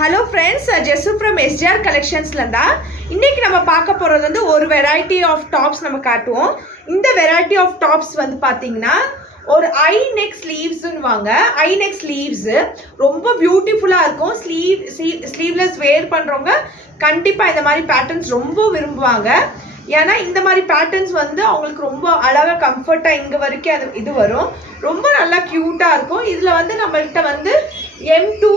Hello friends, ஜெஸ்ஸு from SGR கலெக்ஷன்ஸ்லேருந்தா இன்றைக்கி நம்ம பார்க்க போகிறது வந்து ஒரு வெரைட்டி ஆஃப் டாப்ஸ் நம்ம காட்டுவோம். இந்த வெரைட்டி ஆஃப் டாப்ஸ் வந்து பார்த்திங்கன்னா ஒரு ஐ நெக் ஸ்லீவ்ஸுன்னு வாங்க. ஐ நெக் ஸ்லீவ்ஸு ரொம்ப பியூட்டிஃபுல்லாக இருக்கும். ஸ்லீவ்லெஸ் வேர் பண்ணுறவங்க கண்டிப்பாக இந்த மாதிரி பேட்டர்ன்ஸ் ரொம்ப விரும்புவாங்க. ஏன்னா இந்த மாதிரி பேட்டர்ன்ஸ் வந்து அவங்களுக்கு ரொம்ப அழகாக கம்ஃபர்ட்டாக இங்கே வரைக்கும் அது இது வரும். ரொம்ப நல்லா க்யூட்டாக இருக்கும். இதில் வந்து நம்மள்கிட்ட வந்து M2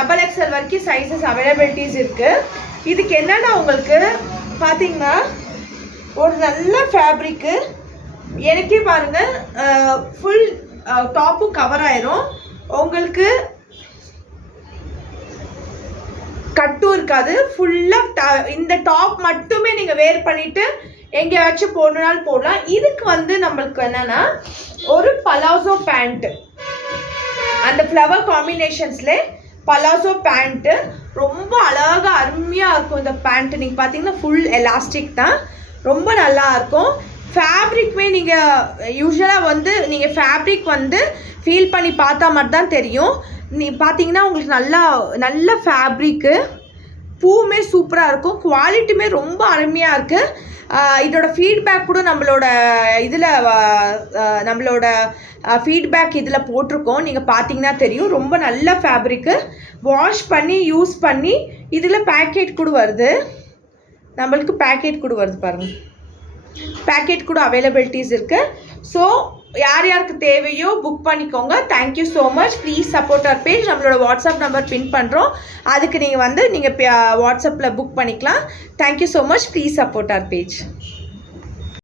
XXL வரைக்கும் சைஸஸ் அவைலபிலிட்டிஸ் இருக்குது. இதுக்கு என்னென்னா உங்களுக்கு பார்த்தீங்கன்னா ஒரு நல்ல ஃபேப்ரிக்கு, எனக்கே பாருங்கள் ஃபுல் டாப்பும் கவர் ஆயிரும். உங்களுக்கு கட்டும் இருக்காது. ஃபுல்லாக இந்த டாப் மட்டுமே நீங்கள் வேர் பண்ணிவிட்டு எங்கேயாச்சும் போடணுனாலும் போடலாம். இதுக்கு வந்து நம்மளுக்கு என்னென்னா ஒரு பலாசோ பேண்ட்டு, அந்த ஃப்ளவர் காம்பினேஷன்ஸ்லே பலாசோ பேண்ட்டு ரொம்ப அழகாக அருமையாக இருக்கும். இந்த பேண்ட்டு நீங்கள் பார்த்தீங்கன்னா ஃபுல் எலாஸ்டிக் தான், ரொம்ப நல்லா இருக்கும். ஃபேப்ரிக்குமே நீங்கள் யூஸ்வலாக வந்து நீங்கள் ஃபேப்ரிக் வந்து ஃபீல் பண்ணி பார்த்தா மட்டும் தான் தெரியும். நீ பார்த்தீங்கன்னா உங்களுக்கு நல்ல ஃபேப்ரிக்கு, பூவுமே சூப்பராக இருக்கும். குவாலிட்டியுமே ரொம்ப அருமையாக இருக்குது. இதோட ஃபீட்பேக் கூட நம்மளோட ஃபீட்பேக் இதில் போட்டிருக்கோம். நீங்கள் பார்த்தீங்கன்னா தெரியும். ரொம்ப நல்ல ஃபேப்ரிக்கு, வாஷ் பண்ணி யூஸ் பண்ணி இதில் பேக்கெட் கூட வருது. நம்மளுக்கு பேக்கெட் கூட வருது பாருங்கள். பேக்கெட் கூட அவைலபிலிட்டிஸ் இருக்குது. ஸோ யார் யாருக்கு தேவையோ புக் பண்ணிக்கோங்க. Thank you so much. Please support our page. நம்மளோட வாட்ஸ்அப் நம்பர் பின் பண்ணுறோம். அதுக்கு நீங்கள் வாட்ஸ்அப்பில் புக் பண்ணிக்கலாம். Thank you so much. Please support our page.